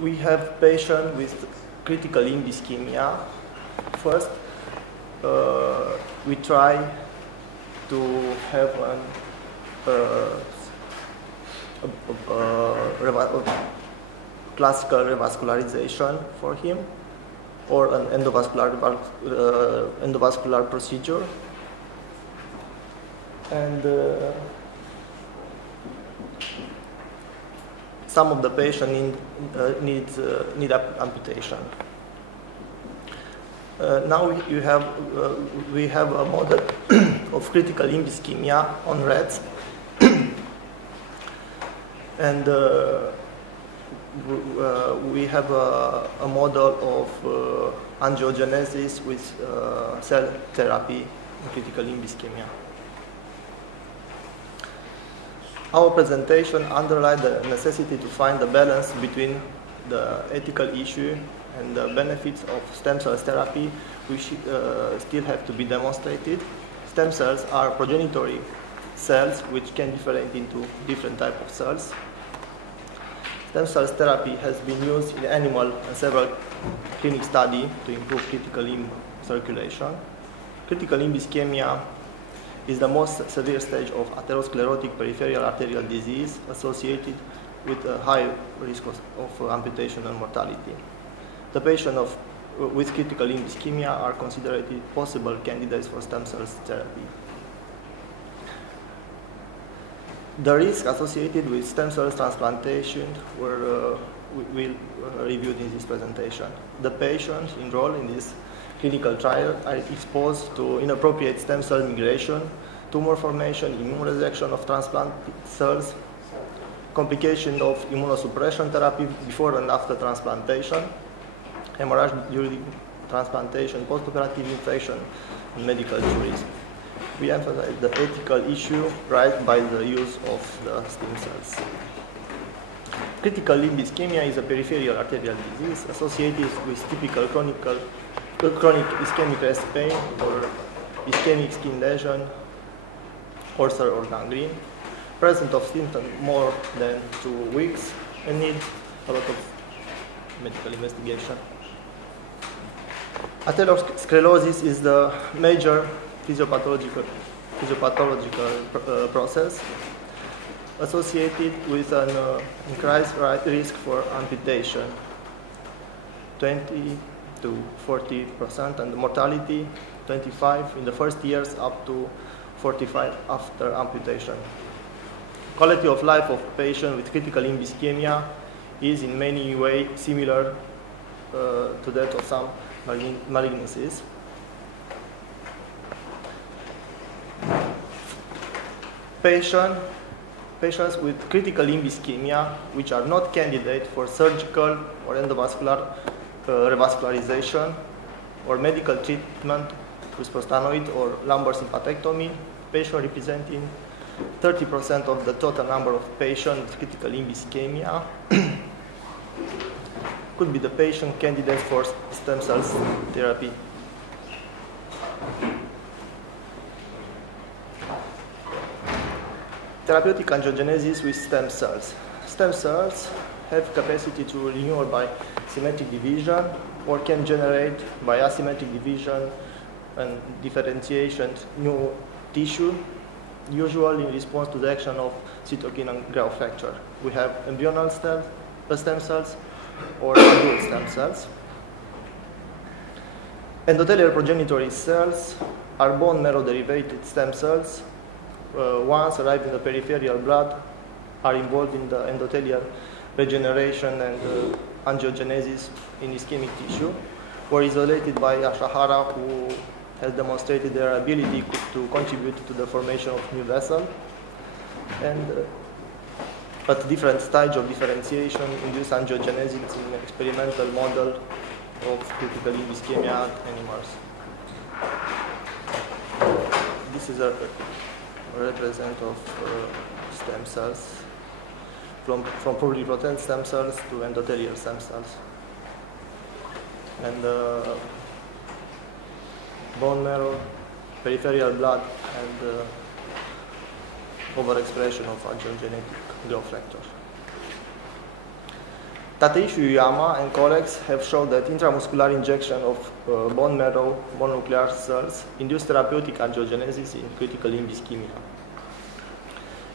We have patients with critical limb ischemia. First, we try to have classical revascularization for him, or an endovascular procedure. And some of the patients need amputation. Now we have a model of critical limb ischemia on rats, and we have a model of angiogenesis with cell therapy in critical limb ischemia. Our presentation underlined the necessity to find a balance between the ethical issue and the benefits of stem cell therapy, which still have to be demonstrated. Stem cells are progenitory cells which can differentiate into different types of cells. Stem cell therapy has been used in animal and several clinical studies to improve critical limb circulation. Critical limb ischemia is the most severe stage of atherosclerotic peripheral arterial disease associated with a high risk of amputation and mortality. The patients with critical limb ischemia are considered possible candidates for stem cell therapy. The risks associated with stem cell transplantation were reviewed in this presentation. The patients enrolled in this clinical trial are exposed to inappropriate stem cell migration, tumor formation, immune rejection of transplant cells, complication of immunosuppression therapy before and after transplantation, hemorrhage during transplantation, postoperative infection, and medical injuries. We emphasize the ethical issue raised by the use of the stem cells. Critical limb ischemia is a peripheral arterial disease associated with typical chronic ischemic rest pain or ischemic skin lesion, ulcer or gangrene, present of symptoms more than 2 weeks, and need a lot of medical investigation. Atherosclerosis is the major physiopathological process associated with an increased risk for amputation, 20 to 40%, and mortality 25 in the first years up to 45 after amputation. Quality of life of patients with critical limb ischemia is in many ways similar to that of some malignancies. Patients with critical limb ischemia, which are not candidates for surgical or endovascular revascularization or medical treatment with prostanoid or lumbar sympathectomy, patients representing 30% of the total number of patients with critical limb ischemia, could be the patient candidates for stem cell therapy. Therapeutic angiogenesis with stem cells. Stem cells have capacity to renew by symmetric division or can generate by asymmetric division and differentiation new tissue, usually in response to the action of cytokine and growth factor. We have embryonal stem cells or adult stem cells. Endothelial progenitory cells are bone marrow derived stem cells. Once arrived in the peripheral blood, are involved in the endothelial regeneration and angiogenesis in ischemic tissue, were isolated by Ashahara, who has demonstrated their ability to contribute to the formation of new vessels, and at different stage of differentiation induced angiogenesis in experimental model of critical limb ischemia animals. This is a represent of stem cells from pluripotent stem cells to endothelial stem cells, and bone marrow, peripheral blood, and overexpression of angiogenic growth factor. Tateishi Uyama and colleagues have shown that intramuscular injection of bone marrow mononuclear cells induce therapeutic angiogenesis in critical limb ischemia.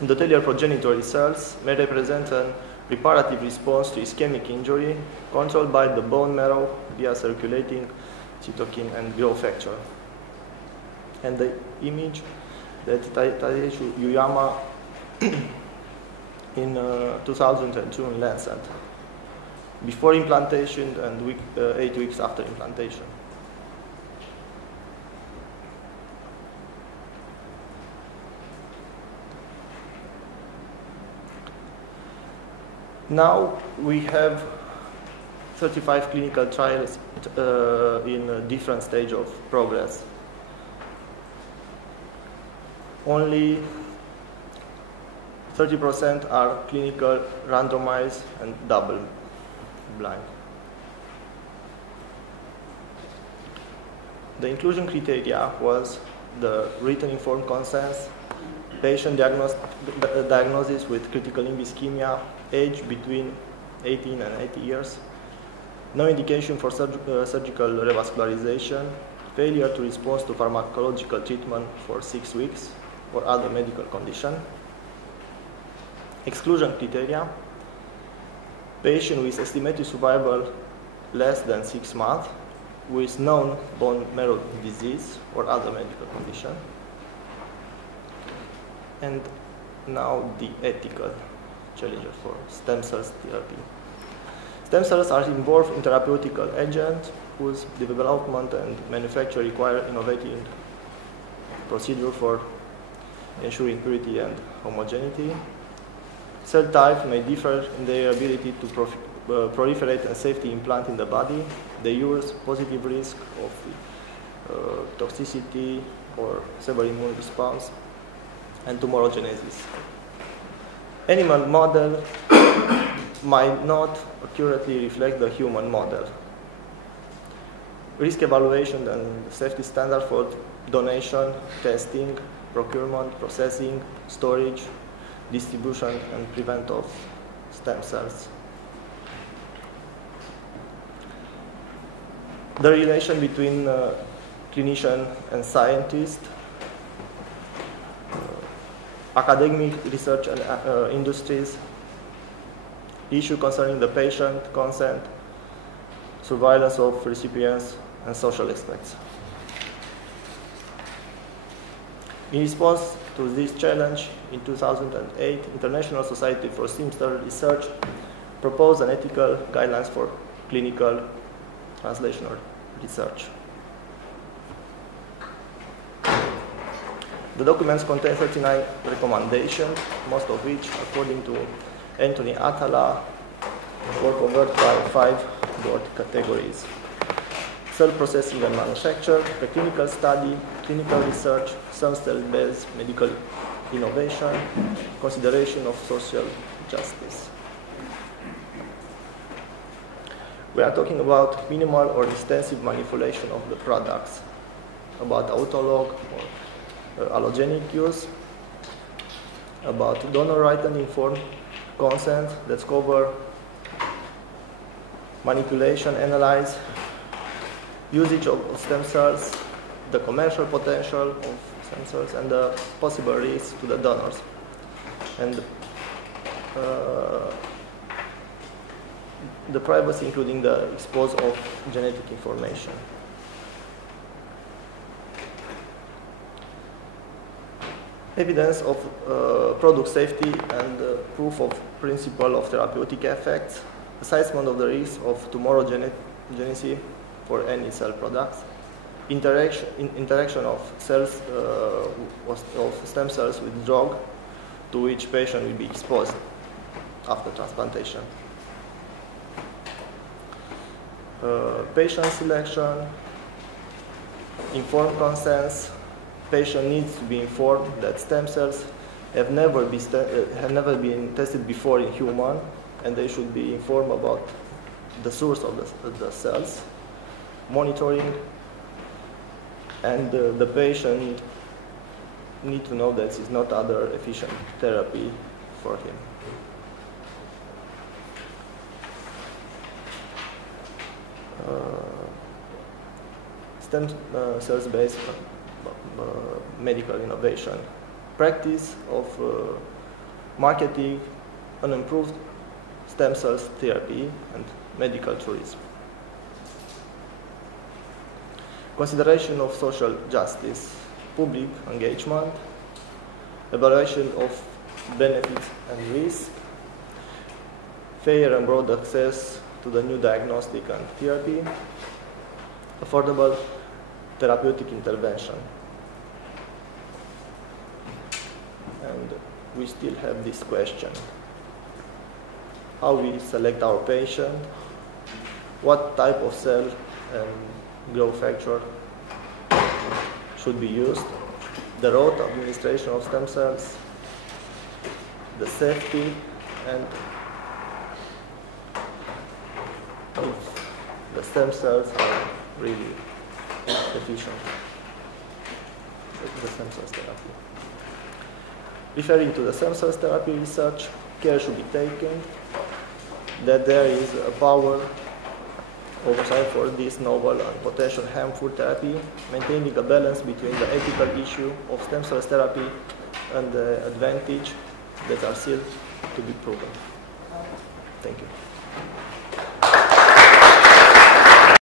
Endothelial progenitor cells may represent a reparative response to ischemic injury controlled by the bone marrow via circulating cytokine and growth factor. And the image that Tateishi Uyama in 2002 in Lancet, before implantation and 8 weeks after implantation. Now we have 35 clinical trials in a different stage of progress. Only 30% are clinical, randomized, and double-blind. The inclusion criteria was the written informed consent, patient diagnosis with critical limb ischemia, age between 18 and 80 years, no indication for surgical revascularization, failure to respond to pharmacological treatment for 6 weeks, or other medical condition. Exclusion criteria: patient with estimated survival less than 6 months, with known bone marrow disease or other medical condition. And now the ethical challenges for stem cells therapy. Stem cells are involved in therapeutic agents whose development and manufacture require innovative procedure for ensuring purity and homogeneity. Cell type may differ in their ability to proliferate and safely implant in the body. They use positive risk of toxicity or severe immune response and tumorogenesis. Animal model might not accurately reflect the human model. Risk evaluation and safety standard for donation, testing, procurement, processing, storage, distribution, and prevent of stem cells. The relation between clinician and scientist, academic research and industries, issue concerning the patient, consent, surveillance of recipients, and social aspects. In response to this challenge, in 2008, International Society for Stem Cell Research proposed an ethical guidelines for clinical translational research. The documents contain 39 recommendations, most of which, according to Anthony Atala, were covered by 5 broad categories: cell processing and manufacture, preclinical study, clinical research, stem cell-based medical innovation, consideration of social justice. We are talking about minimal or extensive manipulation of the products, about autolog or allogenic use, about donor right and informed consent that cover manipulation, analyze, usage of stem cells, the commercial potential of stem cells, and the possible risks to the donors. And the privacy, including the exposure of genetic information. Evidence of product safety and proof of principle of therapeutic effects, assessment of the risk of tumorogenicity for any cell products, interaction of cells of stem cells with drug to which patient will be exposed after transplantation. Patient selection, informed consents. Patient needs to be informed that stem cells have never been tested before in human, and they should be informed about the source of the cells, monitoring, and the patient need to know that it's not other efficient therapy for him. stem cells-based medical innovation, practice of marketing an improved stem cells therapy and medical tourism. Consideration of social justice, public engagement, evaluation of benefits and risks, fair and broad access to the new diagnostic and therapy, affordable therapeutic intervention. And we still have this question: how we select our patient, what type of cell and growth factor should be used, the route of administration of stem cells, the safety, and if the stem cells are really efficient, the stem cells therapy. Referring to the stem cells therapy research, care should be taken that there is a power oversight for this novel and potential harmful therapy, maintaining a balance between the ethical issue of stem cells therapy and the advantage that are still to be proven. Thank you.